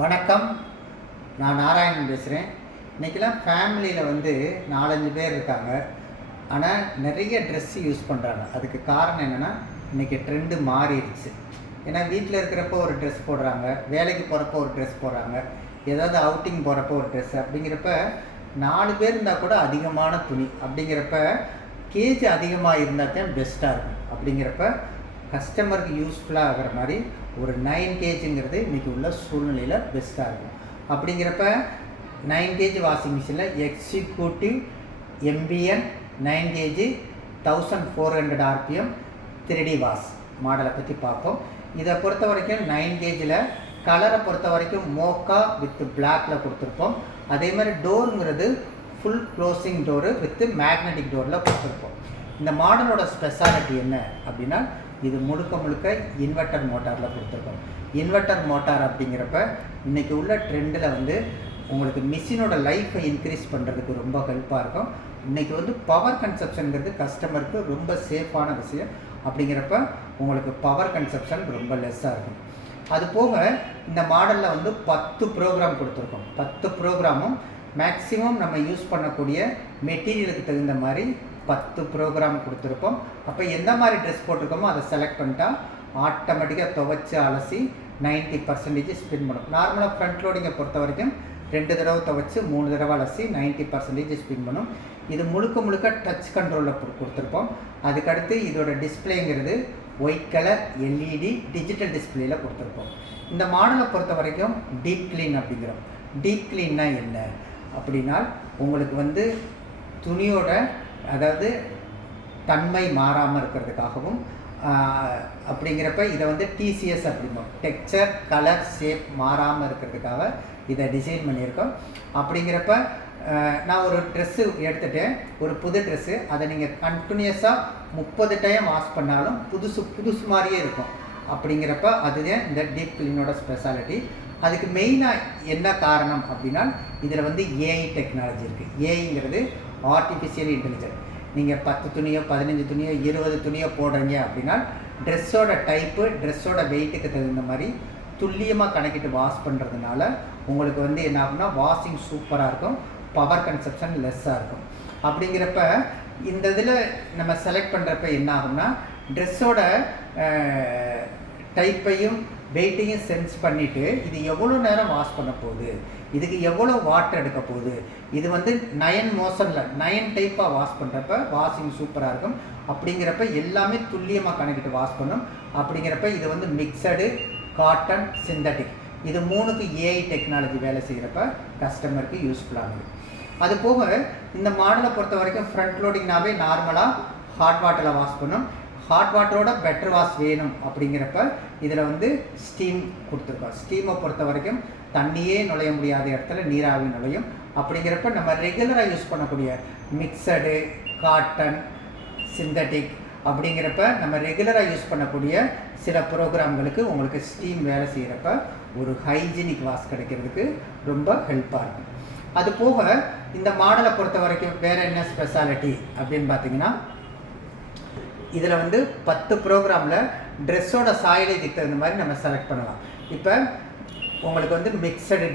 வணக்கம். நான் நாராயணன் பேசுகிறேன். இன்றைக்கெல்லாம் ஃபேமிலியில் 4-5 பேர் இருக்காங்க. ஆனால் நிறைய ட்ரெஸ்ஸு யூஸ் பண்ணுறாங்க. அதுக்கு காரணம் என்னென்னா, இன்றைக்கி ட்ரெண்டு மாறிடுச்சு. ஏன்னா வீட்டில் இருக்கிறப்போ ஒரு ட்ரெஸ் போடுறாங்க, வேலைக்கு போகிறப்போ ஒரு ட்ரெஸ் போடுறாங்க, ஏதாவது அவுட்டிங் போகிறப்போ ஒரு ட்ரெஸ்ஸு. அப்படிங்கிறப்ப 4 பேர் இருந்தால் கூட அதிகமான துணி. அப்படிங்கிறப்ப கேஜ் அதிகமாக இருந்தால் தான் பெஸ்ட்டாக இருக்கும். அப்படிங்கிறப்ப கஸ்டமருக்கு யூஸ்ஃபுல்லாக ஆகிற மாதிரி ஒரு 9 கேஜிங்கிறது இன்றைக்கி உள்ள சூழ்நிலையில் பெஸ்ட்டாக இருக்கும். அப்படிங்கிறப்ப 9 கேஜி வாஷிங் மிஷினில் executive MPIN 9 KG 1400 RPM 3D wash மாடலை பற்றி பார்ப்போம். இதை பொறுத்த வரைக்கும் 9 கேஜில் கலரை பொறுத்த வரைக்கும் மோக்கா வித் பிளாக்கில் கொடுத்துருப்போம். அதே மாதிரி டோருங்கிறது full closing door with magnetic டோரில் கொடுத்துருப்போம். இந்த மாடலோட ஸ்பெஷாலிட்டி என்ன அப்படின்னா, இது முழுக்க இன்வெர்ட்டர் மோட்டாரில் கொடுத்துருக்கோம். இன்வெர்ட்டர் மோட்டார் அப்படிங்கிறப்ப இன்றைக்கி உள்ள ட்ரெண்டில் உங்களுக்கு மிஷினோட லைஃப்பை இன்க்ரீஸ் பண்ணுறதுக்கு ரொம்ப ஹெல்ப்பாக இருக்கும். இன்றைக்கி பவர் கன்சப்ஷனுங்கிறது கஸ்டமருக்கு ரொம்ப சேஃபான விஷயம். அப்படிங்கிறப்ப உங்களுக்கு பவர் கன்சப்ஷன் ரொம்ப லெஸ்ஸாக இருக்கும். அது போக இந்த மாடலில் 10 ப்ரோக்ராம் கொடுத்துருக்கோம். 10 ப்ரோக்ராமும் மேக்ஸிமம் நம்ம யூஸ் பண்ணக்கூடிய மெட்டீரியலுக்கு தகுந்த மாதிரி 10 ப்ரோக்ராம் கொடுத்துருப்போம். அப்போ எந்த மாதிரி ட்ரெஸ் போட்டிருக்கோமோ அதை செலக்ட் பண்ணிட்டா ஆட்டோமேட்டிக்காக துவைச்சி அலசி 90% ஸ்பின் பண்ணும். நார்மலாக ஃப்ரண்ட் லோடிங்கை பொறுத்த வரைக்கும் 2 தடவை துவைச்சி 3 தடவை அலசி 90% ஸ்பின் பண்ணும். இது முழுக்க டச் கண்ட்ரோலில் கொடுத்துருப்போம். அதுக்கடுத்து இதோட டிஸ்பிளேங்கிறது ஒயிட் கலர் எல்இடி டிஜிட்டல் டிஸ்பிளேயில் கொடுத்துருப்போம். இந்த மாடலை பொறுத்த வரைக்கும் டீப் க்ளீன் அப்படிங்கிறோம். டீப் க்ளீன்னா என்ன அப்படின்னா, உங்களுக்கு துணியோட அதாவது தன்மை மாறாமல் இருக்கிறதுக்காகவும் அப்படிங்கிறப்ப இதை டிசிஎஸ் அப்படிம்போம். டெக்ஸ்சர் கலர் ஷேப் மாறாமல் இருக்கிறதுக்காக இதை டிசைன் பண்ணியிருக்கோம். அப்படிங்கிறப்ப நான் ஒரு ட்ரெஸ்ஸு எடுத்துகிட்டேன், ஒரு புது ட்ரெஸ்ஸு, அதை நீங்கள் கண்டினியூஸாக 30 டைம் வாஷ் பண்ணாலும் புதுசு மாதிரியே இருக்கும். அப்படிங்கிறப்ப அதுதான் இந்த டீப் க்ளீனோட ஸ்பெஷாலிட்டி. அதுக்கு மெயினாக என்ன காரணம் அப்படின்னா, இதில் ஏஐ டெக்னாலஜி இருக்குது. ஏஐங்கிறது ஆர்டிஃபிஷியல் இன்டெலிஜென்ஸ். நீங்கள் 10 துணியோ 15 துணியோ 20 துணியோ போடுறீங்க அப்படின்னா ட்ரெஸ்ஸோட டைப்பு ட்ரெஸ்ஸோட வெயிட்டுக்கு தகுந்த மாதிரி துல்லியமாக கணக்கிட்டு வாஷ் பண்ணுறதுனால உங்களுக்கு என்ன ஆகும்னா வாஷிங் சூப்பராக இருக்கும், பவர் கன்சப்ஷன் லெஸ்ஸாக இருக்கும். அப்படிங்கிறப்ப இந்த இதில் நம்ம செலக்ட் பண்ணுறப்ப என்ன ஆகும்னா, ட்ரெஸ்ஸோட டைப்பையும் வெயிட்டையும் சென்ஸ் பண்ணிவிட்டு இது எவ்வளோ நேரம் வாஷ் பண்ண போகுது, இதுக்கு எவ்வளோ வாட்டர் எடுக்க போகுது, இது 9 மோஷனில் 9 டைப்பாக வாஷ் பண்ணுறப்ப வாஷிங் சூப்பராக இருக்கும். அப்படிங்கிறப்ப எல்லாமே துல்லியமாக கணக்கிட்டு வாஷ் பண்ணும். அப்படிங்கிறப்ப இது மிக்சடு காட்டன் சிந்தட்டிக் இது 3க்கு ஏஐ டெக்னாலஜி வேலை செய்கிறப்ப கஸ்டமருக்கு யூஸ்ஃபுல்லானது. அது போக இந்த மாடலை பொறுத்த வரைக்கும் ஃப்ரண்ட் லோடிங்னாவே நார்மலாக ஹாட் வாட்டரில் வாஷ் பண்ணும். ஹாட் வாட்டரோட பெட்டர் வாஷ் வேணும் அப்படிங்கிறப்ப இதில் ஸ்டீம் கொடுத்துருக்கோம். ஸ்டீமை பொறுத்த வரைக்கும் தண்ணியே நுழைய முடியாத இடத்துல நீராவி நுழையும். அப்படிங்கிறப்ப நம்ம ரெகுலராக யூஸ் பண்ணக்கூடிய மிக்சடு காட்டன் சிந்தட்டிக் அப்படிங்கிறப்ப நம்ம ரெகுலராக யூஸ் பண்ணக்கூடிய சில ப்ரோக்ராம்களுக்கு உங்களுக்கு ஸ்டீம் வேலை செய்கிறப்ப ஒரு ஹைஜீனிக் வாஷ் கிடைக்கிறதுக்கு ரொம்ப ஹெல்ப்பாக இருக்கும். அது போக இந்த மாடலை பொறுத்த வரைக்கும் வேறு என்ன ஸ்பெஷாலிட்டி அப்படின்னு பார்த்தீங்கன்னா, இதில் 10 ப்ரோக்ராமில் ட்ரெஸ்ஸோட சாயிலேஜுக்கு தகுந்த மாதிரி நம்ம செலக்ட் பண்ணலாம். இப்போ உங்களுக்கு மிக்சடு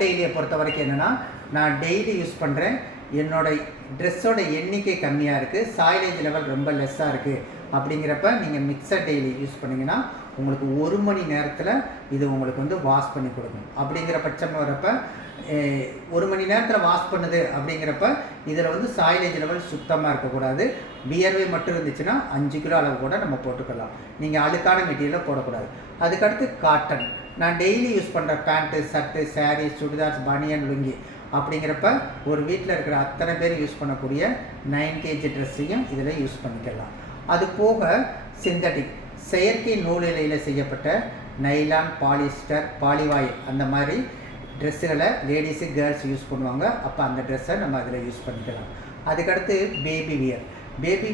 டெய்லியை பொறுத்த வரைக்கும் என்னென்னா, நான் டெய்லி யூஸ் பண்ணுறேன், என்னோடய ட்ரெஸ்ஸோட எண்ணிக்கை கம்மியாக இருக்குது, சாயிலேஜ் லெவல் ரொம்ப லெஸ்ஸாக இருக்குது. அப்படிங்கிறப்ப நீங்கள் மிக்சட் டெய்லி யூஸ் பண்ணிங்கன்னா உங்களுக்கு 1 மணி நேரத்தில் இது உங்களுக்கு வாஷ் பண்ணி கொடுக்கும். அப்படிங்கிற பட்சம் வரப்ப 1 மணி நேரத்தில் வாஷ் பண்ணுது. அப்படிங்கிறப்ப இதில் சாயிலேஜ் லெவல் சுத்தமாக இருக்கக்கூடாது. வியர்வை மட்டும் இருந்துச்சுன்னா 5 கிலோ அளவு கூட நம்ம போட்டுக்கலாம். நீங்கள் அழுக்கான மெட்டீரியலை போடக்கூடாது. அதுக்கடுத்து காட்டன், நான் டெய்லி யூஸ் பண்ணுற பேண்ட்டு சர்ட்டு சாரீ சுடிதார்ஸ் பனியன் லுங்கி அப்படிங்கிறப்ப ஒரு வீட்டில் இருக்கிற அத்தனை பேர் யூஸ் பண்ணக்கூடிய 9 கேஜி ட்ரெஸ்ஸையும் இதில் யூஸ் பண்ணிக்கலாம். அது போக சிந்தட்டிக் செயற்கை நூல் இழையில் செய்யப்பட்ட நைலான் பாலிஸ்டர் பாலிவாயில் அந்த மாதிரி ட்ரெஸ்ஸுகளை லேடிஸு கேர்ள்ஸ் யூஸ் பண்ணுவாங்க. அப்போ அந்த ட்ரெஸ்ஸை நம்ம அதில் யூஸ் பண்ணிக்கலாம். அதுக்கடுத்து பேபி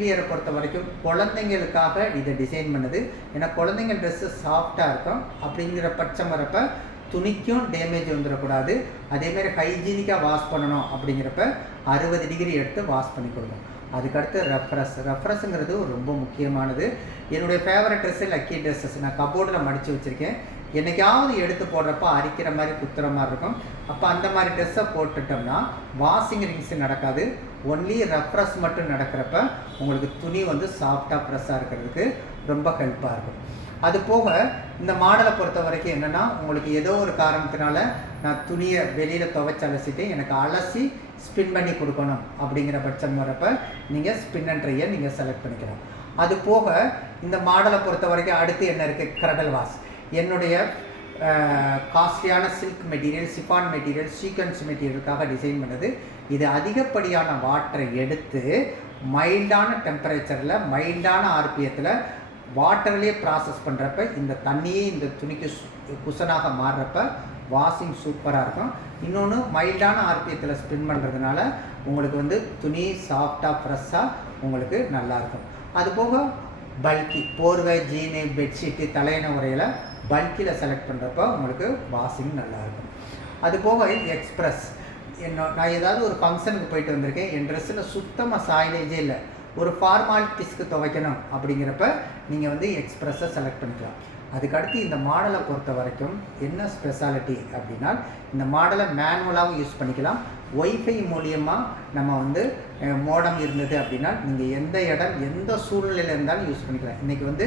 வியரை பொறுத்த வரைக்கும் குழந்தைங்களுக்காக இதை டிசைன் பண்ணுது. ஏன்னா குழந்தைங்க ட்ரெஸ்ஸு சாஃப்டாக இருக்கும். அப்படிங்கிற பட்சம் வரப்போ துணிக்கும் டேமேஜ் வந்துடக்கூடாது. அதேமாதிரி ஹைஜீனிக்காக வாஷ் பண்ணணும். அப்படிங்கிறப்ப 60 டிகிரி எடுத்து வாஷ் பண்ணி கொடுக்கும். அதுக்கடுத்து ரெஃப்ரெஷ்ங்கிறது ரொம்ப முக்கியமானது. என்னுடைய ஃபேவரட் ட்ரெஸ்ஸு லக்கி ட்ரெஸ்ஸஸ் நான் கபோர்டில் மடித்து வச்சுருக்கேன். என்றைக்காவது எடுத்து போடுறப்ப அரிக்கிற மாதிரி குத்துற மாதிரி இருக்கும். அப்போ அந்த மாதிரி ட்ரெஸ்ஸை போட்டுட்டோம்னா வாஷிங் ரிங்ஸ் நடக்காது, ஒன்லி ரெஃப்ரெஷ் மட்டும் நடக்கிறப்ப உங்களுக்கு துணி வந்து சாஃப்டாக ப்ரெஸ்ஸாக இருக்கிறதுக்கு ரொம்ப ஹெல்ப்பாக இருக்கும். அது போக இந்த மாடலை பொறுத்த வரைக்கும் என்னென்னா, உங்களுக்கு ஏதோ ஒரு காரணத்தினால நான் துணியை வெளியில் துவைச்சி அலசிட்டு எனக்கு அலசி ஸ்பின் பண்ணி கொடுக்கணும் அப்படிங்கிற பட்சம் வரப்போ நீங்கள் ஸ்பின் அண்ட் ட்ரையை நீங்கள் செலக்ட் பண்ணிக்கலாம். அது போக இந்த மாடலை பொறுத்த வரைக்கும் அடுத்து என்ன இருக்குது, கிரடல் வாஷ். என்னுடைய காஸ்ட்லியான silk material, chiffon material, sequins மெட்டீரியலுக்காக டிசைன் பண்ணது. இது அதிகப்படியான வாட்டரை எடுத்து மைல்டான டெம்பரேச்சரில் மைல்டான ஆர்பிஎத்தில் வாட்டர்லேயே ப்ராசஸ் பண்ணுறப்ப இந்த தண்ணியே இந்த துணிக்கு குஷனாக மாறுறப்ப வாஷிங் சூப்பராக இருக்கும். இன்னொன்று மைல்டான ஆர்பிஎத்தில் ஸ்பின் பண்ணுறதுனால உங்களுக்கு வந்து துணி சாஃப்டாக ஃப்ரெஷ்ஷாக உங்களுக்கு நல்லாயிருக்கும். அதுபோக பல்கி போர்வை, ஜீனு, பெட்ஷீட்டு, தலையணை உரையில் பல்கியில் செலக்ட் பண்ணுறப்ப உங்களுக்கு வாஷிங் நல்லாயிருக்கும். அதுபோக எக்ஸ்ப்ரெஸ். நான் ஏதாவது ஒரு ஃபங்க்ஷனுக்கு போயிட்டு வந்திருக்கேன், என் ட்ரெஸ்ஸில் சுத்தமாக சாயிலேஜே இல்லை, ஒரு ஃபார்மாலிட்டிஸ்க்கு துவைக்கணும் அப்படிங்கிறப்ப நீங்கள் வந்து எக்ஸ்ப்ரெஸ்ஸை செலக்ட் பண்ணிக்கலாம். அதுக்கடுத்து இந்த மாடலை பொறுத்த வரைக்கும் என்ன ஸ்பெஷாலிட்டி அப்படின்னா, இந்த மாடலை மேனுவலாகவும் யூஸ் பண்ணிக்கலாம், ஒய்ஃபை மூலியமாக நம்ம வந்து மோடம் இருந்தது அப்படின்னா நீங்கள் எந்த இடம் எந்த சூழ்நிலையில் இருந்தாலும் யூஸ் பண்ணிக்கலாம். இன்றைக்கி வந்து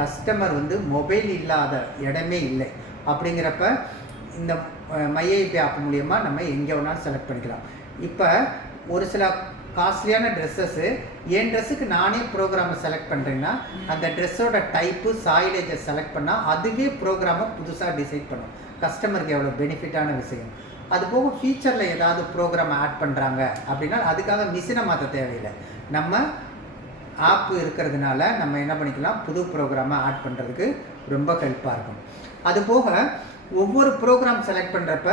கஸ்டமர் வந்து மொபைல் இல்லாத இடமே இல்லை. அப்படிங்கிறப்ப இந்த மைஐபி ஆப் மூலியமாக நம்ம எங்கே வேணாலும் செலக்ட் பண்ணிக்கலாம். இப்போ ஒரு சில காஸ்ட்லியான ட்ரெஸ்ஸஸ்ஸு என் ட்ரெஸ்ஸுக்கு நானே ப்ரோக்ராமை செலக்ட் பண்ணுறேன்னா அந்த ட்ரெஸ்ஸோட டைப்பு, சாயிலேஜை செலக்ட் பண்ணால் அதுவே ப்ரோக்ராமை புதுசாக டிசைட் பண்ணும். கஸ்டமருக்கு எவ்வளோ பெனிஃபிட்டான விஷயம். அதுபோக ஃபியூச்சரில் ஏதாவது ப்ரோக்ராம் ஆட் பண்ணுறாங்க அப்படின்னா அதுக்காக மிஷினை மாற்ற தேவையில்லை, நம்ம ஆப் இருக்கிறதுனால நம்ம என்ன பண்ணிக்கலாம், புது ப்ரோக்ராமை ஆட் பண்ணுறதுக்கு ரொம்ப ஹெல்ப்பாக இருக்கும். அதுபோக ஒவ்வொரு ப்ரோக்ராம் செலக்ட் பண்ணுறப்ப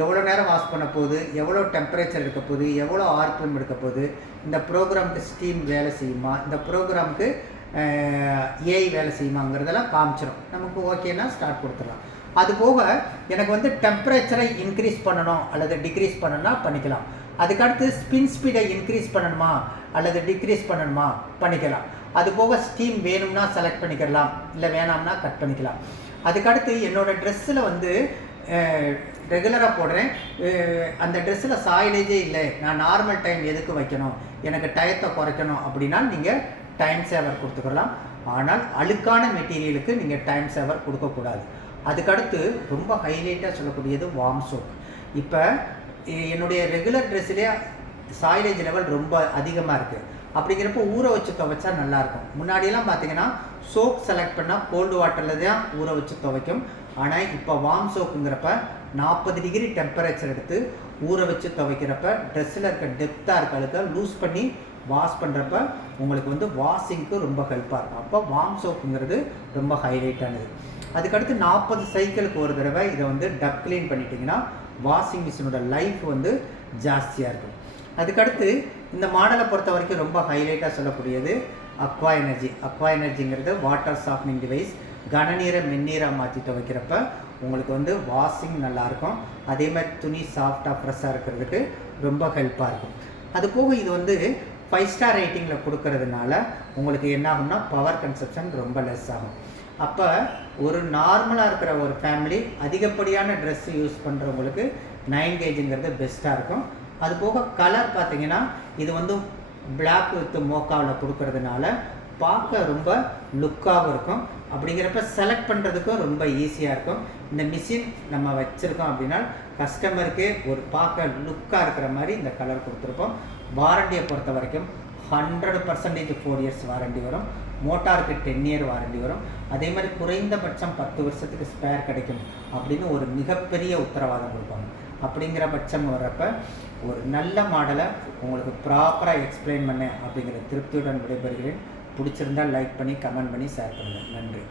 எவ்வளோ நேரம் வாஷ் பண்ண போகுது, எவ்வளோ டெம்பரேச்சர் எடுக்க போகுது, எவ்வளோ ஆர்பிஎம் எடுக்க போகுது, இந்த ப்ரோக்ராமுக்கு ஸ்டீம் வேலை செய்யுமா, இந்த ப்ரோக்ராமுக்கு ஏஐ வேலை செய்யுமாங்கிறதெல்லாம் காமிச்சிடும். நமக்கு ஓகேன்னா ஸ்டார்ட் கொடுத்துடலாம். அதுபோக எனக்கு வந்து டெம்பரேச்சரை இன்க்ரீஸ் பண்ணணும் அல்லது டிக்ரீஸ் பண்ணணும்னா பண்ணிக்கலாம். அதுக்கடுத்து ஸ்பின் ஸ்பீடை இன்க்ரீஸ் பண்ணணுமா அல்லது டிக்ரீஸ் பண்ணணுமா பண்ணிக்கலாம். அதுபோக ஸ்டீம் வேணும்னா செலக்ட் பண்ணிக்கலாம், இல்லை வேணாம்னா கட் பண்ணிக்கலாம். அதுக்கடுத்து என்னோடய ட்ரெஸ்ஸில் வந்து ரெகுலராக போடுறேன், அந்த ட்ரெஸ்ஸில் சாயிலேஜே இல்லை, நான் நார்மல் டைம் எதுக்கு வைக்கணும், எனக்கு டயத்தை குறைக்கணும் அப்படின்னா நீங்கள் டைம் சேவர் கொடுத்துக்கலாம். ஆனால் அழுக்கான மெட்டீரியலுக்கு நீங்கள் டைம் சேவர் கொடுக்கக்கூடாது. அதுக்கடுத்து ரொம்ப ஹைலைட்டாக சொல்லக்கூடியது வார்ம் சோப். இப்போ என்னுடைய ரெகுலர் ட்ரெஸ்ஸிலே சாயிலேஜ் லெவல் ரொம்ப அதிகமாக இருக்குது. அப்படிங்கிறப்போ ஊற வச்சு துவைச்சா நல்லாயிருக்கும். முன்னாடியெல்லாம் பார்த்தீங்கன்னா சோப் செலக்ட் பண்ணால் கோல்டு வாட்டரில் தான் ஊற வச்சு துவைக்கும். ஆனால் இப்போ வார்ம் சோப்புங்கிறப்ப 40 டிகிரி டெம்பரேச்சர் எடுத்து ஊற வச்சு துவைக்கிறப்ப ட்ரெஸ்ஸில் இருக்க டெப்த்தாக இருக்கிறதுக்கு லூஸ் பண்ணி வாஷ் பண்ணுறப்ப உங்களுக்கு வந்து வாஷிங்க்கு ரொம்ப ஹெல்ப்பாக இருக்கும். அப்போ வார்ம் சோப்புங்கிறது ரொம்ப ஹைலைட்டானது. அதுக்கடுத்து 40 சைக்கிளுக்கு ஒரு தடவை இதை வந்து டப் க்ளீன் பண்ணிட்டீங்கன்னா வாஷிங் மிஷினோட லைஃப் வந்து ஜாஸ்தியாக இருக்கும். அதுக்கடுத்து இந்த மாடலை பொறுத்த வரைக்கும் ரொம்ப ஹைலைட்டாக சொல்லக்கூடியது அக்வா எனர்ஜி. அக்வா எனர்ஜிங்கிறது வாட்டர் சாஃப்ட்னிங் டிவைஸ். கனநீரை மென்னீராக மாற்றி துவைக்கிறப்ப உங்களுக்கு வந்து வாஷிங் நல்லாயிருக்கும். அதே மாதிரி துணி சாஃப்டாக ஃப்ரெஷ்ஷாக இருக்கிறதுக்கு ரொம்ப ஹெல்ப்பாக இருக்கும். அதுபோக இது வந்து 5 ஸ்டார் ரேட்டிங்கில் கொடுக்கறதுனால உங்களுக்கு என்ன ஆகும்னா பவர் கன்சப்ஷன் ரொம்ப லெஸ் ஆகும். அப்போ ஒரு நார்மலாக இருக்கிற ஒரு ஃபேமிலி அதிகப்படியான ட்ரெஸ்ஸு யூஸ் பண்ணுறவங்களுக்கு 9 கேஜுங்கிறது பெஸ்ட்டாக இருக்கும். அதுபோக கலர் பார்த்திங்கன்னா இது வந்து பிளாக் வித் மோக்காவில் கொடுக்கறதுனால பார்க்க ரொம்ப லுக்காகவும் இருக்கும். அப்படிங்கிறப்ப செலக்ட் பண்ணுறதுக்கும் ரொம்ப ஈஸியாக இருக்கும். இந்த மிஷின் நம்ம வச்சுருக்கோம் அப்படின்னா கஸ்டமருக்கு ஒரு பார்க்க லுக்காக இருக்கிற மாதிரி இந்த கலர் கொடுத்துருப்போம். வாரண்டியை பொறுத்த வரைக்கும் 100% 4 இயர்ஸ் வாரண்டி வரும். மோட்டாருக்கு 10 இயர் வாரண்டி வரும். அதே மாதிரி குறைந்தபட்சம் 10 வருஷத்துக்கு ஸ்பேர் கிடைக்கும் அப்படின்னு ஒரு மிகப்பெரிய உத்தரவாதம் கொடுப்பாங்க. அப்படிங்கிற பட்சம் வர்றப்ப ஒரு நல்ல மாடலை உங்களுக்கு ப்ராப்பராக எக்ஸ்பிளைன் பண்ணேன் அப்படிங்கிற திருப்தியுடன் விடைபெறுகிறேன். பிடிச்சிருந்தால் லைக் பண்ணி கமெண்ட் பண்ணி ஷேர் பண்ணுங்கள். நன்றி.